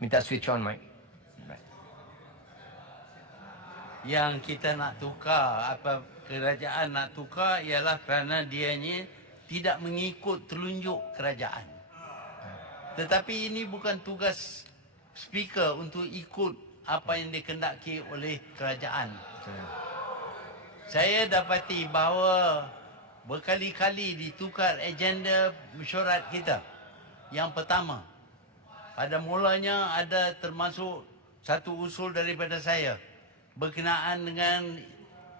Minta switch on mic. Yang kita nak tukar, apa kerajaan nak tukar ialah kerana dianya tidak mengikut telunjuk kerajaan. Tetapi ini bukan tugas speaker untuk ikut apa yang dikehendaki oleh kerajaan. Saya dapati bahawa berkali-kali ditukar agenda mesyuarat kita. Yang pertama, pada mulanya ada termasuk satu usul daripada saya berkenaan dengan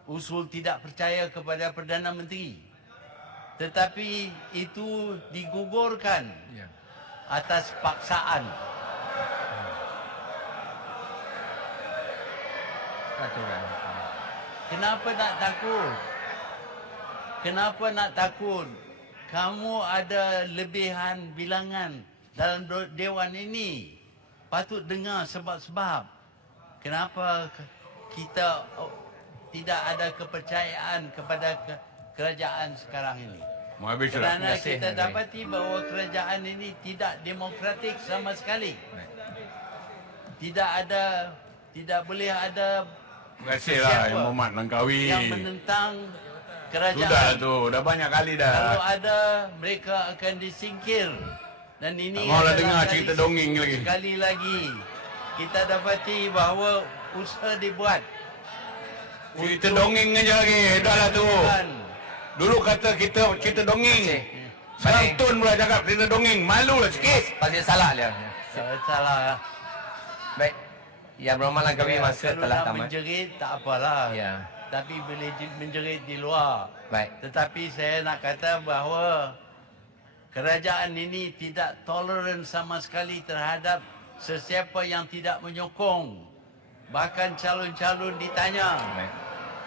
usul tidak percaya kepada Perdana Menteri. Tetapi itu digugurkan atas paksaan. Kenapa nak takut? Kenapa nak takut? Kamu ada lebihan bilangan dalam dewan ini. Patut dengar sebab-sebab. Kenapa kita tidak ada kepercayaan kepada kerajaan sekarang ini. Kerana kita dapati bahawa kerajaan ini tidak demokratik sama sekali. Tidak boleh ada Terima kasihlah Yang Muhammad Langkawi. yang menentang kerajaan. Sudah tu, dah banyak kali dah. Kalau ada, mereka akan disingkir. Dan ini Maulah adalah dengar cerita dongeng lagi. Sekali lagi, kita dapati bahawa usaha dibuat. Cerita dongeng aja lagi, dah lah tu. Dulu kata kita cerita dongeng. Sekarang Tun pula cakap cerita dongeng. Malu lah sikit. Pasti salah dia. Salah. Baik. Yang Muhammad Langkawi masa Kalau telah nak tamat. menjerit, tak apalah. Ya. Tapi boleh menjerit di luar. Baik. Tetapi saya nak kata bahawa kerajaan ini tidak toleran sama sekali terhadap sesiapa yang tidak menyokong. Bahkan calon-calon ditanya. Baik.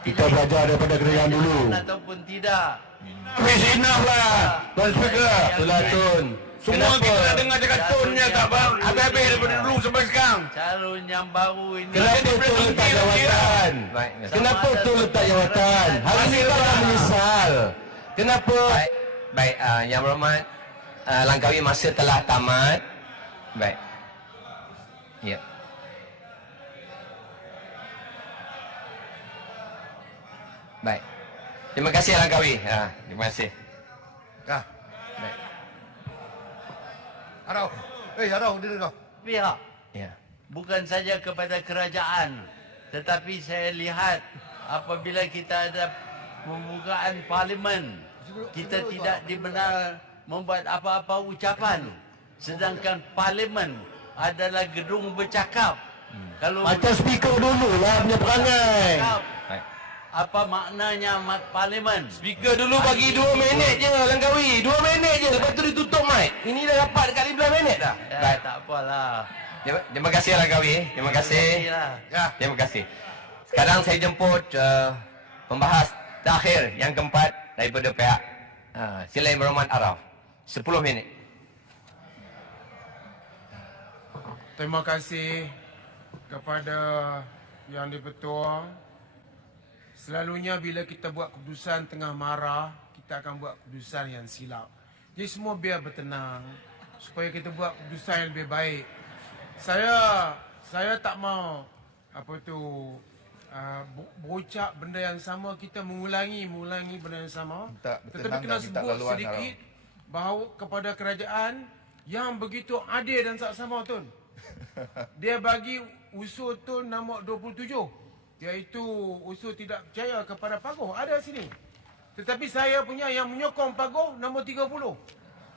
Kita belajar daripada kerajaan dulu. Ataupun tidak. Habis enough lah. Tuan Speaker. Itulah Tun. Semua kita dah dengar cakap Tunnya tak bang. Habis-habis daripada dulu sampai sekarang. Calon yang baru ini. Kenapa Tun letak jawatan? Baik. Kenapa Tun letak jawatan? Hari ini kau dah menyesal. Kenapa? Baik. Baik. Yang Muhammad Langkawi masa telah tamat. Baik. Ya. Baik. Terima kasih Langkawi. Terima kasih. Kah? Baik. Arau. Arau, diri kau. Pihak. Ya. Bukan saja kepada kerajaan, tetapi saya lihat apabila kita ada pembukaan parlimen, kita tidak dibenar membuat apa-apa ucapan, sedangkan parlimen adalah gedung bercakap. Kalau Macam speaker dulu lah punya perangai. bercakap, Baik. apa maknanya parlimen? Speaker dulu bagi 2 minit je Langkawi. 2 minit je. Lepas tu ditutup mic. Ini dah dapat dekat 15 minit dah. Baik. Tak apalah. Terima kasih Langkawi. Terima kasih. Ya. Terima kasih. Sekarang saya jemput pembahas terakhir yang keempat daripada pihak Sila Yang Berhormat Araf. 10 minit. Terima kasih kepada Yang di-Pertua. Selalunya bila kita buat keputusan tengah marah, kita akan buat keputusan yang silap. Jadi semua biar bertenang supaya kita buat keputusan yang lebih baik. Saya tak mau berucap benda yang sama, kita mengulangi benda yang sama. Tetapi kena sebut sedikit bahawa kepada kerajaan yang begitu adil dan saksama Tun. Dia bagi usul Tun nombor 27, iaitu usul tidak percaya kepada Paguh. Ada sini. Tetapi saya punya yang menyokong Paguh nombor 30.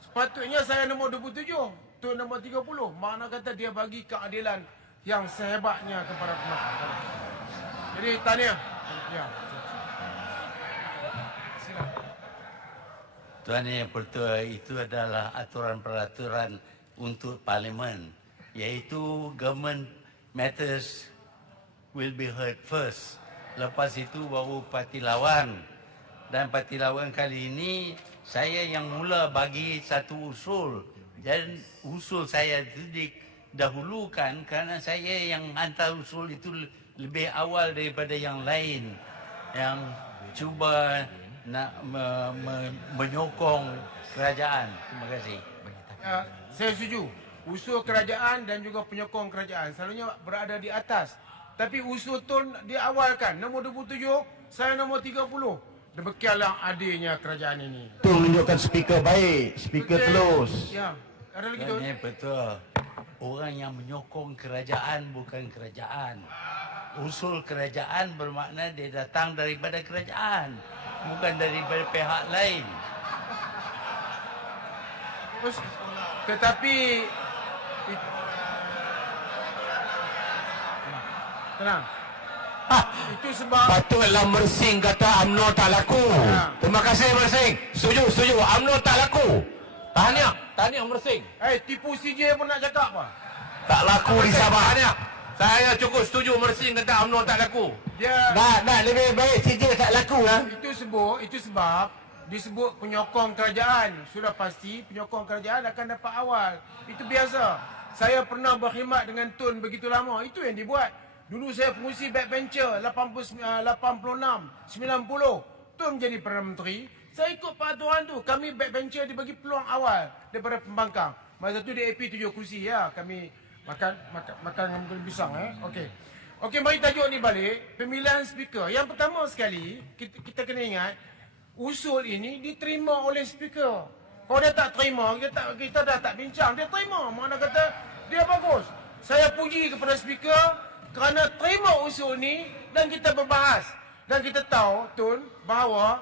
Sepatutnya saya nombor 27, Tun nombor 30. Makna kata dia bagi keadilan yang sehebatnya kepada pemakaman. Jadi tahniah. Ya. Tuan Yang Pertua, itu adalah aturan-peraturan untuk parlimen, iaitu government matters will be heard first. Lepas itu baru parti lawan. Dan parti lawan kali ini saya yang mula bagi satu usul. Dan usul saya itu didahulukan kerana saya yang hantar usul itu lebih awal daripada yang lain yang cuba nak menyokong kerajaan. Terima kasih. Saya setuju. usul kerajaan dan juga penyokong kerajaan selalunya berada di atas. Tapi usul Tun diawalkan. Nombor 27, saya nombor 30. Demikianlah adilnya kerajaan ini. Tun tunjukkan speaker baik, speaker close. Ya. Ada lagi Tun? Kan betul. Orang yang menyokong kerajaan bukan kerajaan. Usul kerajaan bermakna dia datang daripada kerajaan, bukan daripada pihak lain. Tetapi tenang. Itu sebab Patutlah Mersing kata UMNO tak laku. Ya. Terima kasih Mersing. Setuju. UMNO tak laku. Tahniah Mersing. tipu CJ pun nak cakap apa? Tak laku di Sabah. Tahniah. Saya cukup setuju Mersing kata UMNO tak laku. Dia Nak lebih baik CJ tak laku lah. itu sebab disebut penyokong kerajaan. Sudah pasti penyokong kerajaan akan dapat awal. Itu biasa. Saya pernah berkhidmat dengan Tun begitu lama. Itu yang dibuat. Dulu saya pengurusi backbencher 86, 90. Tun menjadi Perdana Menteri. Saya ikut peraturan tu. Kami backbencher dibagi peluang awal daripada pembangkang. Masa tu di AP 7 kursi ya. Kami makan dengan kulit pisang Okey, mari tajuk ni balik. Pemilihan speaker. Yang pertama sekali, kita kena ingat usul ini diterima oleh speaker. Kalau dia tak terima, kita dah tak bincang. Dia terima. Mana kata dia bagus. Saya puji kepada speaker kerana terima usul ni dan kita berbahas. Dan kita tahu Tun bahawa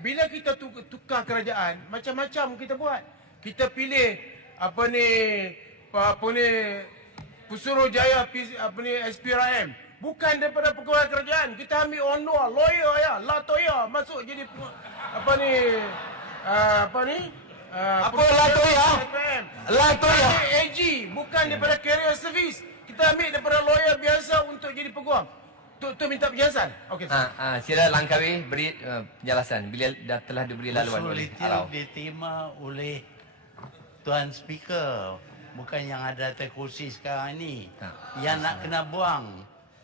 bila kita tukar kerajaan, macam-macam kita buat. Kita pilih Pusurujaya SPRM. Bukan daripada pegawai kerajaan. Kita ambil orang luar, lawyer ya, latoya masuk jadi Latoya? Latoya. AG bukan daripada career service. Kita ambil daripada lawyer biasa untuk jadi peguam. Tu minta penjelasan. Okey. Sila Langkawi beri penjelasan bila dah telah diberi laluan Usul oleh itu Arau. diterima oleh Tuan Speaker, bukan yang ada atas kursi sekarang ini. Yang nak kena buang.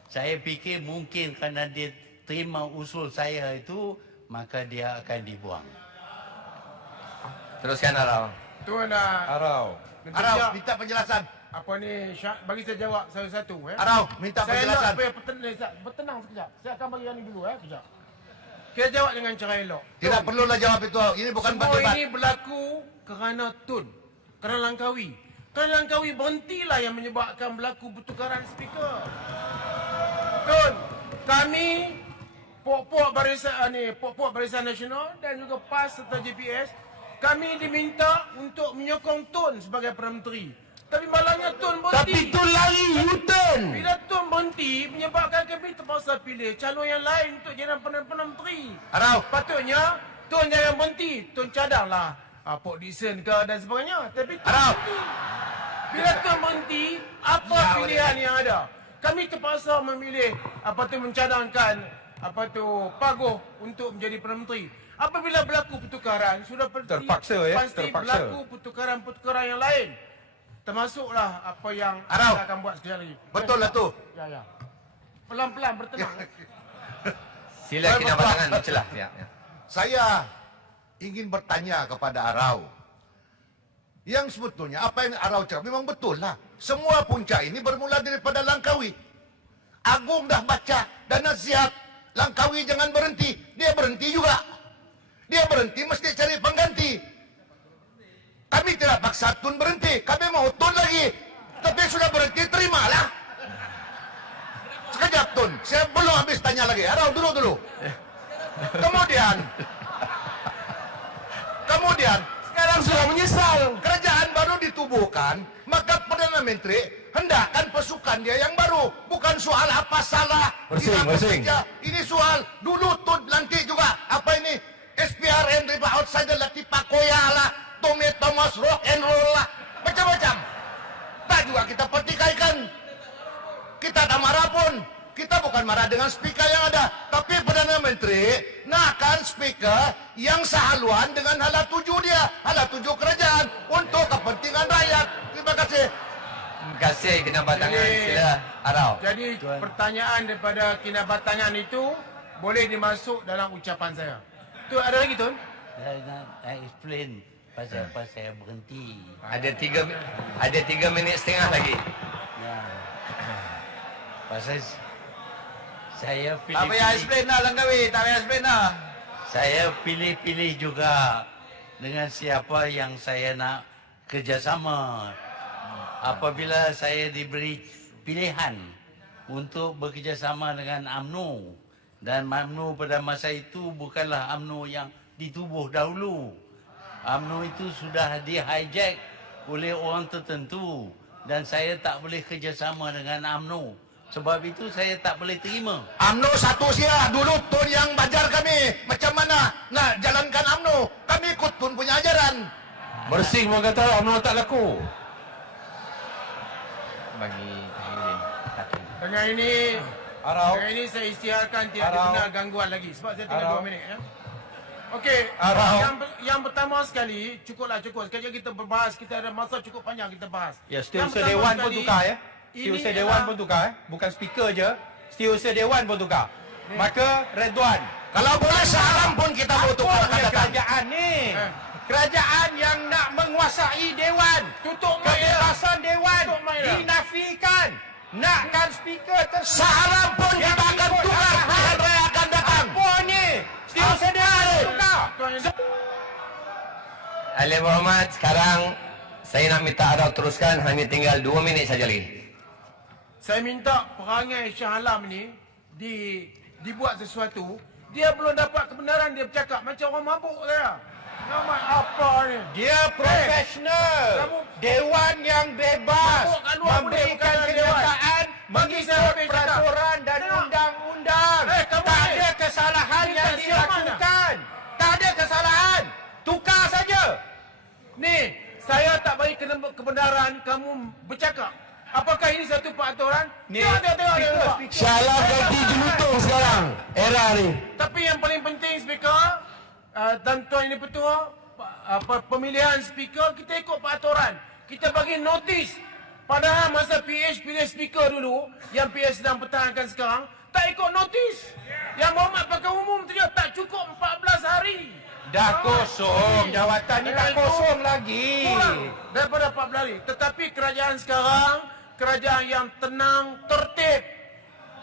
Saya fikir mungkin kerana dia terima usul saya itu, maka dia akan dibuang. Teruskan Arau. Tuan Arau, minta penjelasan. bagi saya jawab satu-satu Arau, minta Saya nak penjelasan. supaya bertenang sekejap. Saya akan bagi yang ni dulu kejap. Kita jawab dengan cara elok. Tidak perlulah jawab itu. Ini bukan Semua berdebat. ini berlaku kerana Tun. Kerana Langkawi. Kerana Langkawi berhentilah yang menyebabkan berlaku pertukaran speaker. Tun, kami Pok-Pok Barisan Nasional dan juga PAS serta JPS, kami diminta untuk menyokong Tun sebagai Perdana Menteri. Tapi malangnya Tun berhenti. Tapi Tun lari U-turn. Bila Tun berhenti, menyebabkan kami terpaksa pilih calon yang lain untuk jadi Perdana Menteri. Arau, Patutnya Tun jangan berhenti. Tun cadanglah Pok Dixon ke dan sebagainya. Tapi Tun Arau. berhenti. Bila Tun berhenti, apa pilihan yang ada? Kami terpaksa memilih mencadangkan Pagoh untuk menjadi Perdana Menteri. Apabila berlaku pertukaran, sudah Terpaksa, ya? pasti Terpaksa. berlaku pertukaran yang lain. Termasuklah apa yang Arau. kita akan buat sekejap lagi. betul lah tu. Ya. Pelan-pelan bertenang. Sila Kinabatangan mencelah. Ya. Saya ingin bertanya kepada Arau. Yang sebetulnya apa yang Arau cakap memang betul lah. Semua punca ini bermula daripada Langkawi. Agung dah baca dan nasihat. Langkawi jangan berhenti. Dia berhenti juga. Dia berhenti mesti cari pengganti. Kami tidak paksa Tun berhenti. Kami mau Tun lagi. Tapi sudah berhenti, terimalah. Sekejap Tun. Saya belum habis tanya lagi. Arau dulu. Kemudian Sekarang sudah menyesal. kerajaan baru ditubuhkan, maka Perdana Menteri hendakkan pasukan dia yang baru. Bukan soal apa salah. Bersing. Ini soal dulu Tun nanti juga. Apa ini? SPRM dari outsider lah, Tipakoya lah, Tommy Thomas rock and roll lah, macam-macam. Tak juga kita pertikaikan. Kita tak marah pun. Kita bukan marah dengan speaker yang ada. Tapi Perdana Menteri nakkan speaker yang sehaluan dengan hala tuju dia. Hala tuju kerajaan untuk kepentingan rakyat. Terima kasih. Terima kasih Kinabatangan. Jadi- Sila Arau. Jadi pertanyaan daripada Kinabatangan itu boleh dimasuk dalam ucapan saya. Tu ada lagi Tun? Saya nak explain pasal apa saya berhenti. Ada 3 minit setengah lagi. Ya. Pasal saya Tak payah explain lah Langkawi, tak payah explain lah. Saya pilih-pilih juga dengan siapa yang saya nak kerjasama. Apabila saya diberi pilihan untuk bekerjasama dengan UMNO, dan UMNO pada masa itu bukanlah UMNO yang ditubuh dahulu. UMNO itu sudah di-hijack oleh orang tertentu dan saya tak boleh kerjasama dengan UMNO. Sebab itu saya tak boleh terima. UMNO satu sia dulu Tun yang bajar kami macam mana nak jalankan UMNO. Kami ikut Tun punya ajaran. Bersih orang kata UMNO tak laku. Dengan ini saya isytiharkan tidak ada benar gangguan lagi sebab saya tinggal 2 minit ya. Okey, yang pertama sekali cukup. Sekejap kita berbahas, kita ada masa cukup panjang kita bahas. Ya, Setiausaha Dewan pun tukar ya. Setiausaha Dewan pun tukar bukan speaker je. Setiausaha Dewan pun tukar. Maka Redwan, Kalau boleh salam pun kita mau tukar apa punya katakan. kerajaan ni? Kerajaan yang nak menguasai Dewan, Tutup mic dia. kebebasan Dewan Tutup mic dia. dinafikan. Nakkan speaker tersebut. Salam pun yang kita akan ikut tukar arahan. pilihan raya akan datang. Apa ni? Setiausaha Dewan tukar. Ahli berhormat, sekarang saya nak minta Arau teruskan, hanya tinggal 2 minit saja lagi. Saya minta perangai Shah Alam ni dibuat sesuatu. Dia belum dapat kebenaran, dia bercakap macam orang mabuk saya. Nama apa ni? Dia profesional. kamu- Dewan yang bebas. Mabuk kat luar boleh, Memberikan bukan dewan. kenyataan. Bagi saya Mengikut habis cakap. peraturan dan Tengok. undang-undang. Kamu Tak ni. ada kesalahan Kita yang siap mana? dilakukan. Tak ada kesalahan. Tukar saja. Ni, saya tak bagi kebenaran kamu bercakap. Apakah ini satu peraturan? Ni, Tengok. Syalah ganti jelutung sekarang. Era ni. Tapi yang paling penting, Speaker, dan Tuan Ini Petua, pemilihan Speaker, kita ikut peraturan. Kita bagi notis. Padahal masa PH pilih Speaker dulu, yang PH sedang pertahankan sekarang, tak ikut notis. Yang Muhammad Pakar Umum tu tak cukup 14 hari. Dah kosong. Jawatan ni tak Dengan itu, kosong lagi. Kurang daripada 14 hari. Tetapi kerajaan sekarang, kerajaan yang tenang, tertib,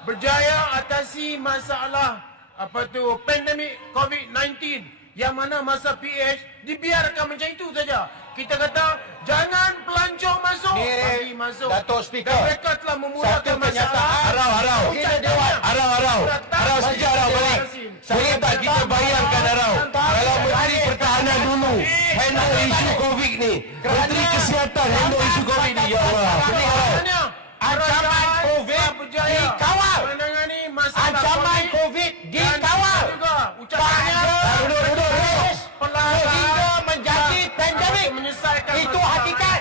berjaya atasi masalah pandemik COVID-19 yang mana masa PH dibiarkan macam itu saja. Kita kata jangan pelancong masuk, Ni, bagi masuk. Datuk Speaker, Dan mereka telah memulakan satu masalah. kenyataan. Arau. Ucap Dewan. tanya. Arau sekejap Arau balik. Boleh tak kita bayangkan Arau, kalau Menteri Pertahanan dulu handle isu Covid ni, Menteri Kesihatan handle isu Covid ni, ya Allah. Ini Arau. Ancaman COVID dikawal. Menangani masalah Ancaman COVID dikawal. Dan juga ucapannya Duduk. Sehingga menjadi pandemik. menyelesaikan Itu masalah hakikat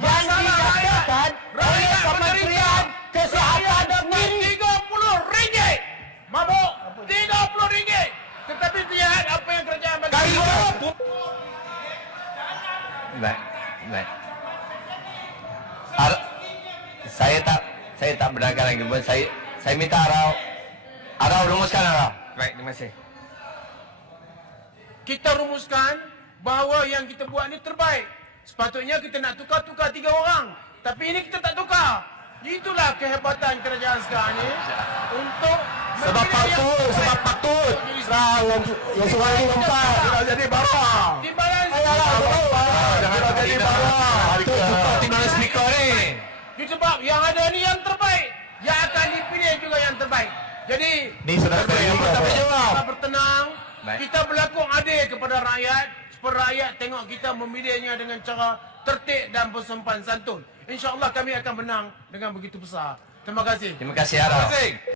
yang dinyatakan oleh Kementerian Kesihatan sendiri. RM30. Mabuk RM30. Tetapi lihat apa yang kerajaan bagi. Baik. Saya tak benarkan lagi. Saya minta Arau rumuskan Arau. Baik, terima kasih. Kita rumuskan bahawa yang kita buat ni terbaik. Sepatutnya kita nak tukar 3 orang. Tapi ini kita tak tukar. Itulah kehebatan kerajaan sekarang ni untuk Sebab patut. Yang seorang ni nampak. Tidak jadi barang. Timbalan Jangan jadi barang. Itu tukar timbalan speaker ni. sebab yang ada ni yang terbaik. Yang akan dipilih juga yang terbaik. Jadi Ni sudah kita bertenang. Baik. Kita berlaku adil kepada rakyat. Supaya rakyat tengok kita memilihnya dengan cara tertib dan bersopan santun. InsyaAllah kami akan menang dengan begitu besar. Terima kasih. Terima kasih Arau.